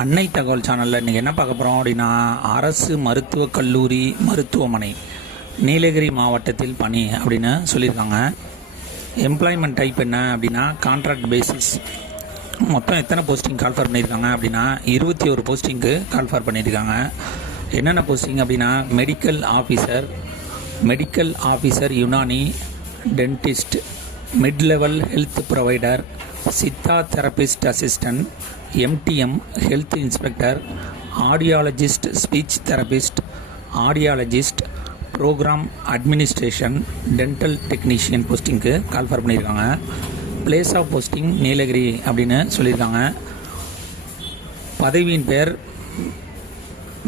அன்னை தகவல் சேனலில் இன்றைக்கி என்ன பார்க்க போகிறோம் அப்படின்னா, அரசு மருத்துவக் கல்லூரி மருத்துவமனை நீலகிரி மாவட்டத்தில் பணி அப்படின்னு சொல்லியிருக்காங்க. எம்ப்ளாய்மெண்ட் டைப் என்ன அப்படின்னா கான்ட்ராக்ட் பேசிஸ். மொத்தம் எத்தனை போஸ்டிங் கால்ஃபர் பண்ணியிருக்காங்க அப்படின்னா 21 போஸ்டிங்க்கு கால்ஃபர் பண்ணியிருக்காங்க. என்னென்ன போஸ்டிங் அப்படின்னா medical officer Unani, dentist, mid level health provider, Siddha therapist assistant, MTM health inspector, audiologist, speech therapist, audiologist, program administration, dental technician போஸ்டிங்க்கு கால்ஃபர் பண்ணியிருக்காங்க. பிளேஸ் ஆஃப் போஸ்டிங் நீலகிரி அப்படின்னு சொல்லியிருக்காங்க. பதவியின் பேர்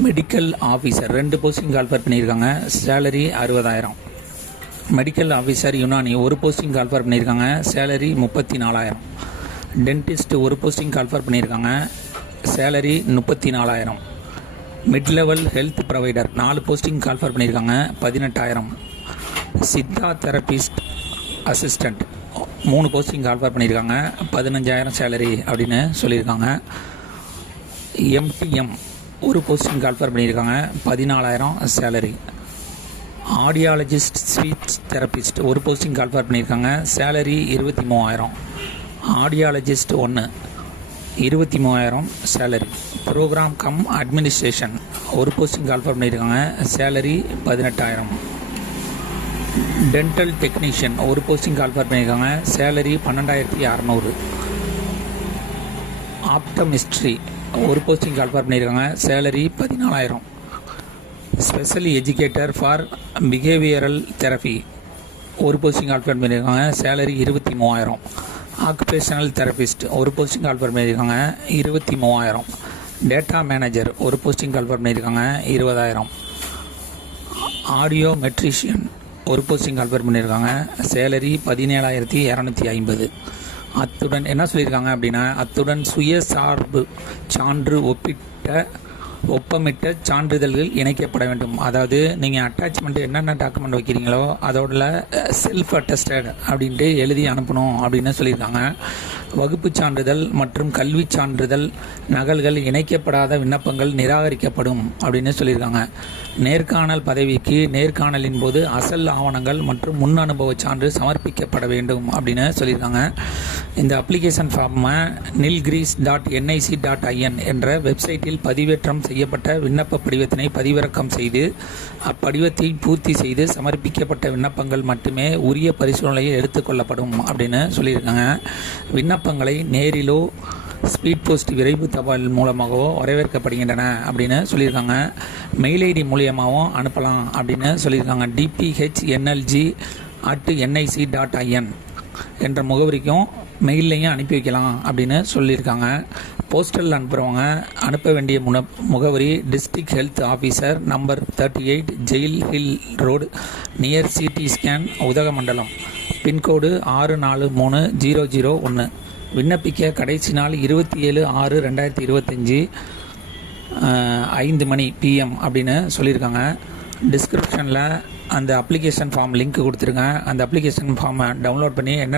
மெடிக்கல் ஆஃபீஸர். 2 போஸ்டிங் கால்ஃபர் பண்ணியிருக்காங்க. Salary 60,000. Medical officer Unani 1 posting call for பண்ணியிருக்காங்க. Salary 34,000. Dentist 1 posting call for பண்ணியிருக்காங்க. Salary 34,000. Mid level health provider 4 posting call for பண்ணியிருக்காங்க. 18,000. Siddha therapist assistant 3 posting call for பண்ணியிருக்காங்க. 15,000 சேலரி அப்படின்னு சொல்லியிருக்காங்க. எம்டிஎம் 1 போஸ்டிங் கால்ஃபர் பண்ணியிருக்காங்க. 14,000 salary. Audiologist, speech therapist 1 posting call for பண்ணியிருக்காங்க. Salary 23,000. Audiologist 1 23,000 salary. Program cum administration 1 posting call for பண்ணியிருக்காங்க. Salary 18,000. Dental technician 1 posting call for பண்ணியிருக்காங்க. Salary 12,600. Optometry 1 posting call for பண்ணியிருக்காங்க. Salary 14,000. Special educator for behavioural therapy 1 posting call for பண்ணியிருக்காங்க. Salary 23,000. Occupational therapist 1 posting call for பண்ணியிருக்காங்க. 23,000. Data manager 1 posting call for பண்ணியிருக்காங்க. 20,000. Audiometrician 1 posting call for பண்ணியிருக்காங்க. Salary 17,250. அத்துடன் என்ன சொல்லியிருக்காங்க அப்படின்னா, அத்துடன் சுயசார்பு சான்று ஒப்பமிட்ட சான்றிதழ்கள் இணைக்கப்பட வேண்டும். அதாவது நீங்கள் அட்டாச்மெண்ட் என்னென்ன டாக்குமெண்ட் வைக்கிறீங்களோ அதோட செல்ஃப் அட்டஸ்டட் அப்படின்ட்டு எழுதி அனுப்பணும் அப்படின்னு சொல்லியிருக்காங்க. வகுப்பு சான்றிதழ் மற்றும் கல்வி சான்றிதழ் நகல்கள் இணைக்கப்படாத விண்ணப்பங்கள் நிராகரிக்கப்படும் அப்படின்னு சொல்லியிருக்காங்க. நேர்காணல் பதவிக்கு நேர்காணலின் போது அசல் ஆவணங்கள் மற்றும் முன் அனுபவ சான்று சமர்ப்பிக்கப்பட வேண்டும் அப்படின்னு சொல்லியிருக்காங்க. இந்த அப்ளிகேஷன் ஃபார்மை nilgiris.nic.in என்ற வெப்சைட்டில் பதிவேற்றம் செய்யப்பட்ட விண்ணப்ப படிவத்தினை பதிவிறக்கம் செய்து அப்படிவத்தை பூர்த்தி செய்து சமர்ப்பிக்கப்பட்ட விண்ணப்பங்கள் மட்டுமே உரிய பரிசீலனையில் எடுத்துக்கொள்ளப்படும் அப்படின்னு சொல்லியிருக்காங்க. விண்ணப்பங்களை நேரிலோ ஸ்பீட் போஸ்ட் விரைவு தபால் மூலமாகவோ வரவேற்கப்படுகின்றன அப்படின்னு சொல்லியிருக்காங்க. மெயில் ஐடி மூலியமாகவும் அனுப்பலாம் அப்படின்னு சொல்லியிருக்காங்க. dphnlg@nic.in என்ற முகவரிக்கும் மெயிலையும் அனுப்பி வைக்கலாம் அப்படின்னு சொல்லியிருக்காங்க. போஸ்டல் அனுப்புகிறவங்க அனுப்ப வேண்டிய முகவரி district health officer number 38 jail hill road near CT scan Udhagamandalam pincode 643001. விண்ணப்பிக்க கடைசி நாள் 27/6/2025 5 மணி PM அப்படின்னு சொல்லியிருக்காங்க. டிஸ்கிரிப்ஷனில் அந்த அப்ளிகேஷன் ஃபார்ம் லிங்க் கொடுத்துருங்க. அந்த அப்ளிகேஷன் ஃபார்மை டவுன்லோட் பண்ணி என்ன